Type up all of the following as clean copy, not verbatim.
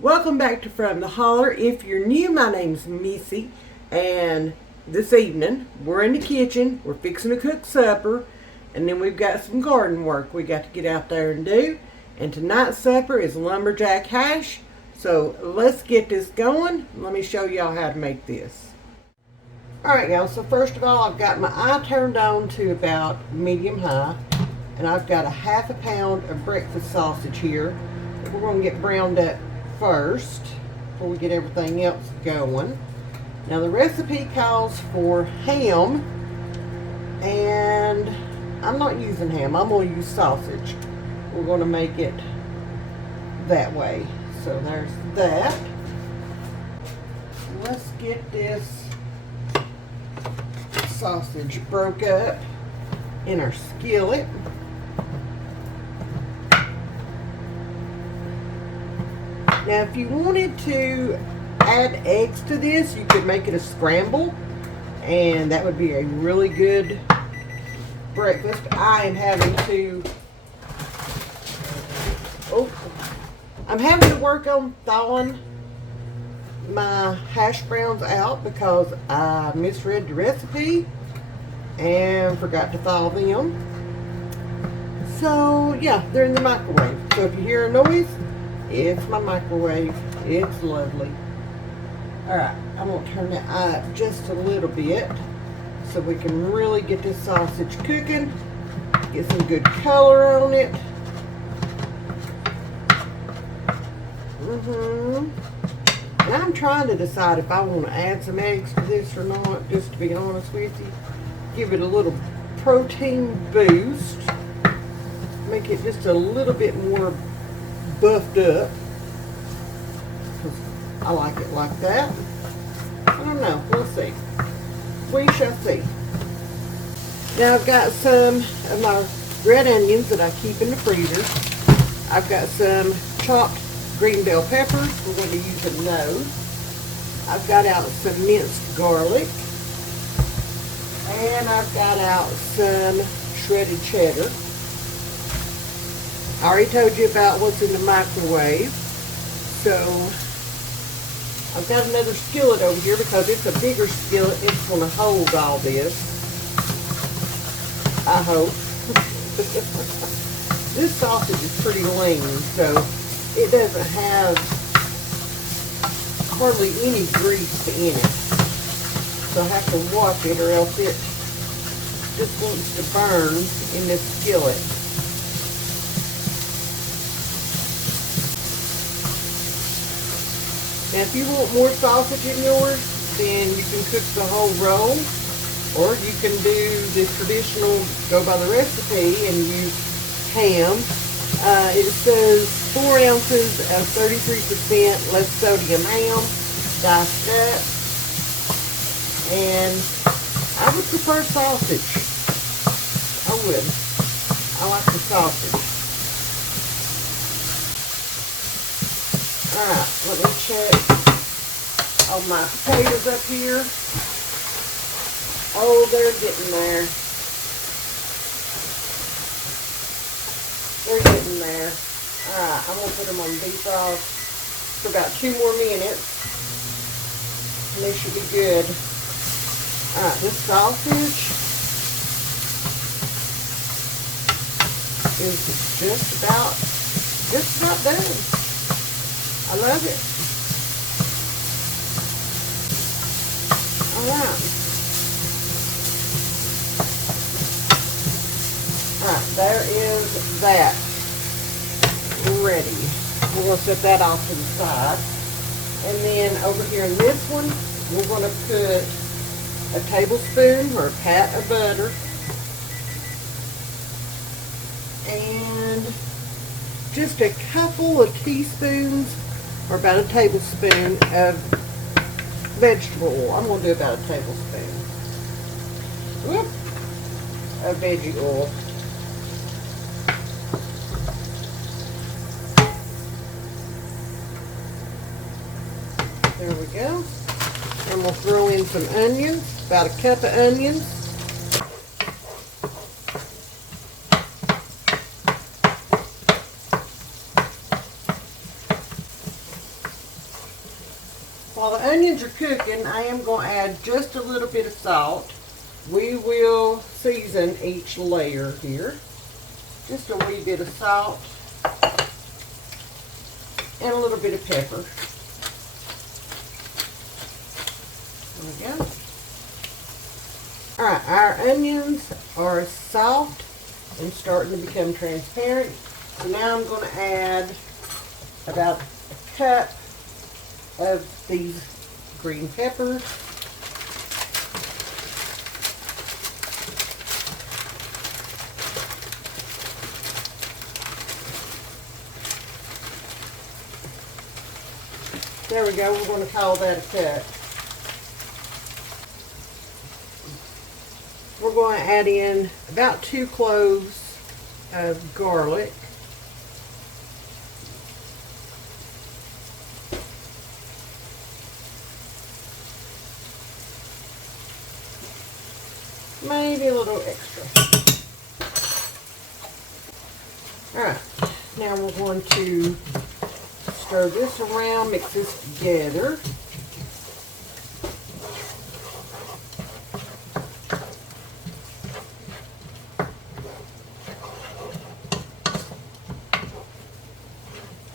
Welcome back to From the Holler. If you're new, my name's Missy, and this evening we're in the kitchen. We're fixing to cook supper, and then we've got some garden work we got to get out there and do. And tonight's supper is lumberjack hash. So let's get this going. Let me show y'all how to make this. Alright y'all, so first of all, I've got my eye turned on to about medium high, and I've got a half a pound of breakfast sausage here. We're going to get browned up first before we get everything else going. Now the recipe calls for ham, and I'm not using ham, I'm going to use sausage. We're going to make it that way. So there's that. Let's get this sausage broke up in our skillet. Now, if you wanted to add eggs to this, you could make it a scramble, and that would be a really good breakfast. I'm having to work on thawing my hash browns out because I misread the recipe and forgot to thaw them. So, yeah, they're in the microwave. So if you hear a noise, it's my microwave. It's lovely. Alright, I'm going to turn that up just a little bit so we can really get this sausage cooking. Get some good color on it. And I'm trying to decide if I want to add some eggs to this or not, just to be honest with you. Give it a little protein boost. Make it just a little bit more buffed up. I like it like that. I don't know. We'll see. We shall see. Now I've got some of my red onions that I keep in the freezer. I've got some chopped green bell peppers. We're going to use those. I've got out some minced garlic. And I've got out some shredded cheddar. I already told you about what's in the microwave. So I've got another skillet over here because it's a bigger skillet. It's going to hold all this. I hope. This sausage is pretty lean, so it doesn't have hardly any grease in it. So I have to watch it or else it just wants to burn in this skillet. Now if you want more sausage in yours, then you can cook the whole roll, or you can do the traditional, go by the recipe and use ham. It says 4 ounces of 33% less sodium ham, diced up, and I would prefer sausage. I would. I like the sausage. Alright, let me check all my potatoes up here. Oh, they're getting there. They're getting there. Alright, I'm going to put them on defrost for about 2 more minutes. And they should be good. Alright, this sausage is just about done. I love it. Alright. Alright, there is that. Ready. We're going to set that off to the side. And then over here in this one, we're going to put a tablespoon or a pat of butter. And just a couple of teaspoons or about a tablespoon of vegetable oil. I'm going to do about a tablespoon of veggie oil. There we go. And we'll throw in some onions, about a cup of onions. While the onions are cooking, I am going to add just a little bit of salt. We will season each layer here. Just a wee bit of salt and a little bit of pepper. There we go. Alright, our onions are soft and starting to become transparent. So now I'm going to add about a cup of these green peppers. There we go, we're going to call that a cup. We're going to add in about 2 cloves of garlic. Maybe a little extra. Alright, now we're going to stir this around, mix this together.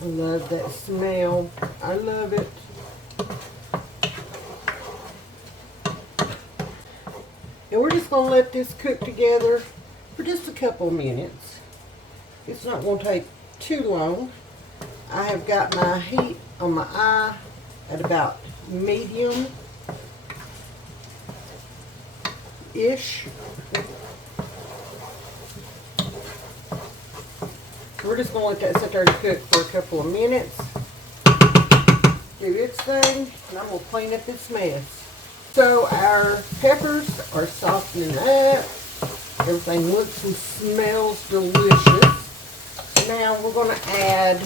I love that smell. I love it. And we're just going to let this cook together for just a couple minutes. It's not going to take too long. I have got my heat on my eye at about medium-ish. We're just going to let that sit there to cook for a couple of minutes. Do its thing, and I'm going to clean up this mess. So our peppers are softening up. Everything looks and smells delicious. Now we're going to add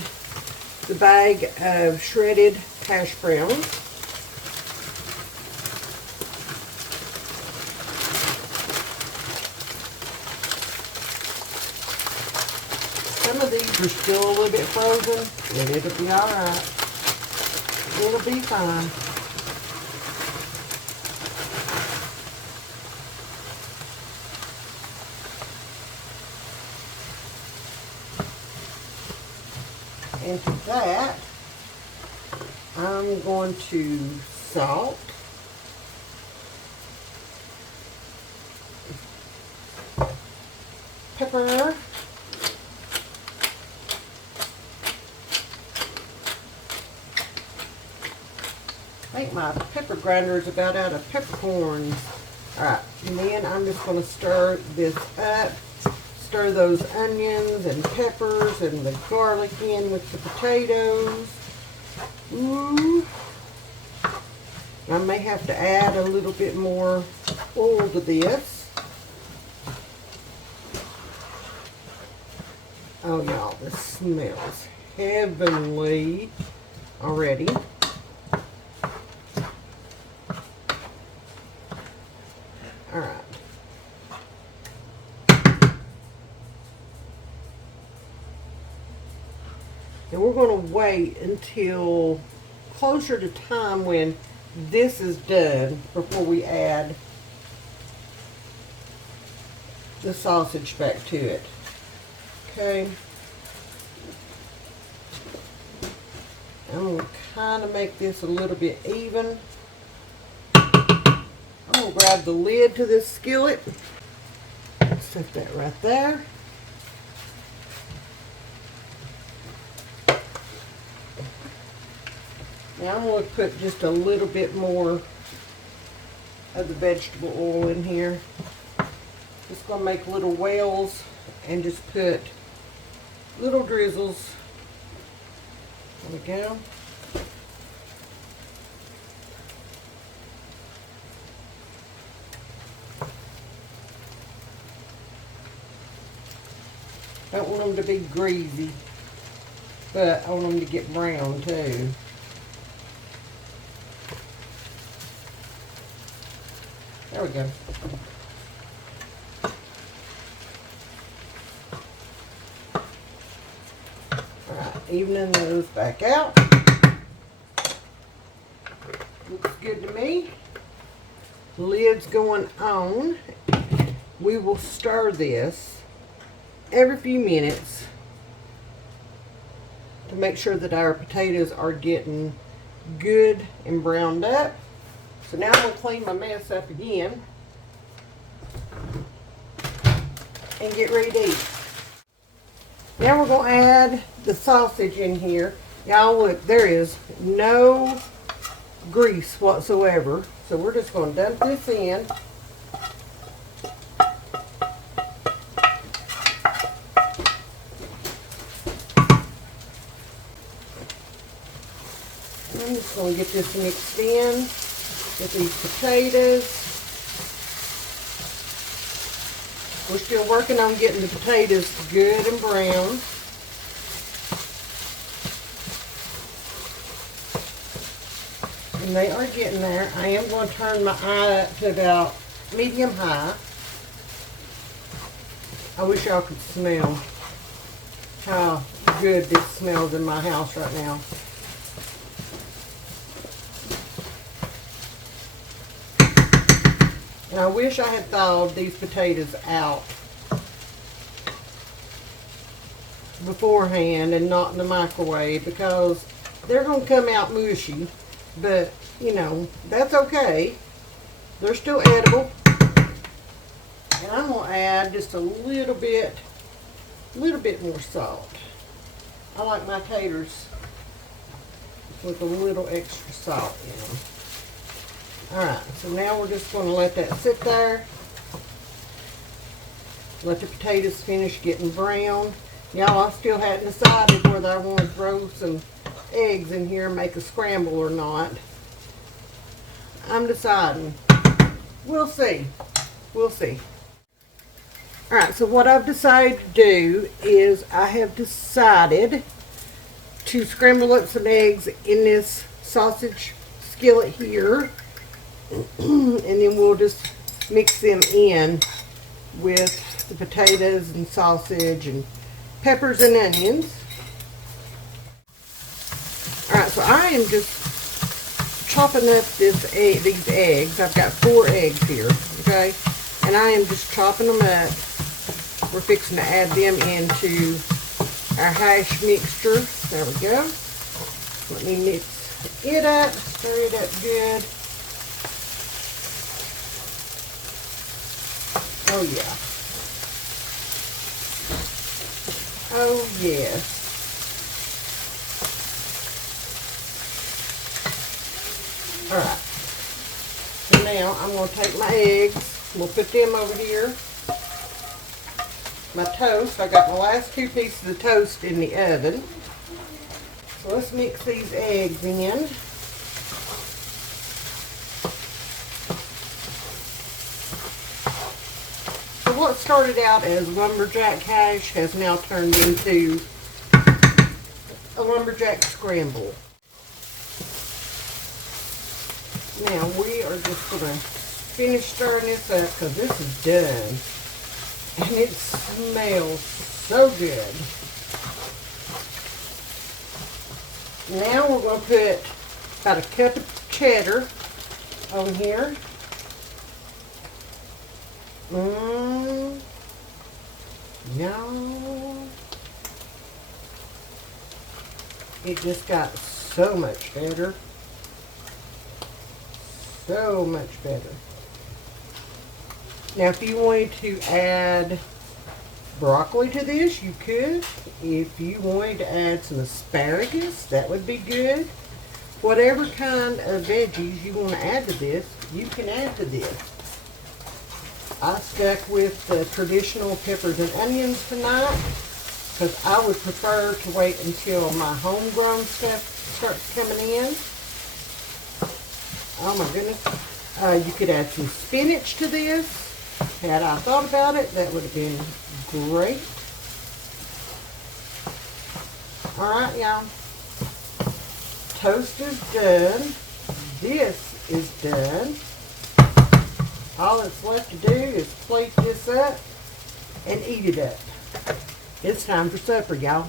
the bag of shredded hash browns. Some of these are still a little bit frozen, but it'll be alright. It'll be fine. And to that, I'm going to salt, pepper, I think my pepper grinder is about out of peppercorns. Alright, and then I'm just going to stir this up. Stir those onions and peppers and the garlic in with the potatoes. Ooh. I may have to add a little bit more oil to this. Oh y'all, this smells heavenly already. Alright. And we're going to wait until closer to time when this is done before we add the sausage back to it. Okay. I'm going to kind of make this a little bit even. I'm going to grab the lid to this skillet. Set that right there. Now I'm going to put just a little bit more of the vegetable oil in here. Just going to make little wells and just put little drizzles. There we go. I don't want them to be greasy, but I want them to get brown too. There we go. Alright, evening those back out. Looks good to me. Lid's going on. We will stir this every few minutes to make sure that our potatoes are getting good and browned up. So now I'm going to clean my mess up again and get ready to eat. Now we're going to add the sausage in here. Y'all look, there is no grease whatsoever. So we're just going to dump this in. I'm just going to get this mixed in with these potatoes. We're still working on getting the potatoes good and brown. And they are getting there. I am going to turn my eye up to about medium high. I wish y'all could smell how good this smells in my house right now. And I wish I had thawed these potatoes out beforehand and not in the microwave, because they're going to come out mushy. But, you know, that's okay. They're still edible. And I'm going to add just a little bit more salt. I like my taters with a little extra salt in them. Alright, so now we're just going to let that sit there. Let the potatoes finish getting brown. Y'all, I still hadn't decided whether I want to throw some eggs in here and make a scramble or not. I'm deciding. We'll see. We'll see. Alright, so what I've decided to do is I have decided to scramble up some eggs in this sausage skillet here. And then we'll just mix them in with the potatoes and sausage and peppers and onions. Alright, so I am just chopping up these eggs. I've got 4 eggs here, okay? And I am just chopping them up. We're fixing to add them into our hash mixture. There we go. Let me mix it up, stir it up good. Oh yeah. Oh yes. Alright. So now I'm going to take my eggs. We'll put them over here. My toast. I got my last 2 pieces of toast in the oven. So let's mix these eggs in. So what started out as lumberjack hash has now turned into a lumberjack scramble. Now we are just going to finish stirring this up because this is done. And it smells so good. Now we're going to put about a cup of cheddar on here. No. It just got so much better. So much better. Now if you wanted to add broccoli to this, you could. If you wanted to add some asparagus, that would be good. Whatever kind of veggies you want to add to this, you can add to this. I stuck with the traditional peppers and onions tonight because I would prefer to wait until my homegrown stuff starts coming in. Oh my goodness. You could add some spinach to this. Had I thought about it, that would have been great. Alright, y'all. Toast is done. This is done. All that's left to do is plate this up and eat it up. It's time for supper, y'all.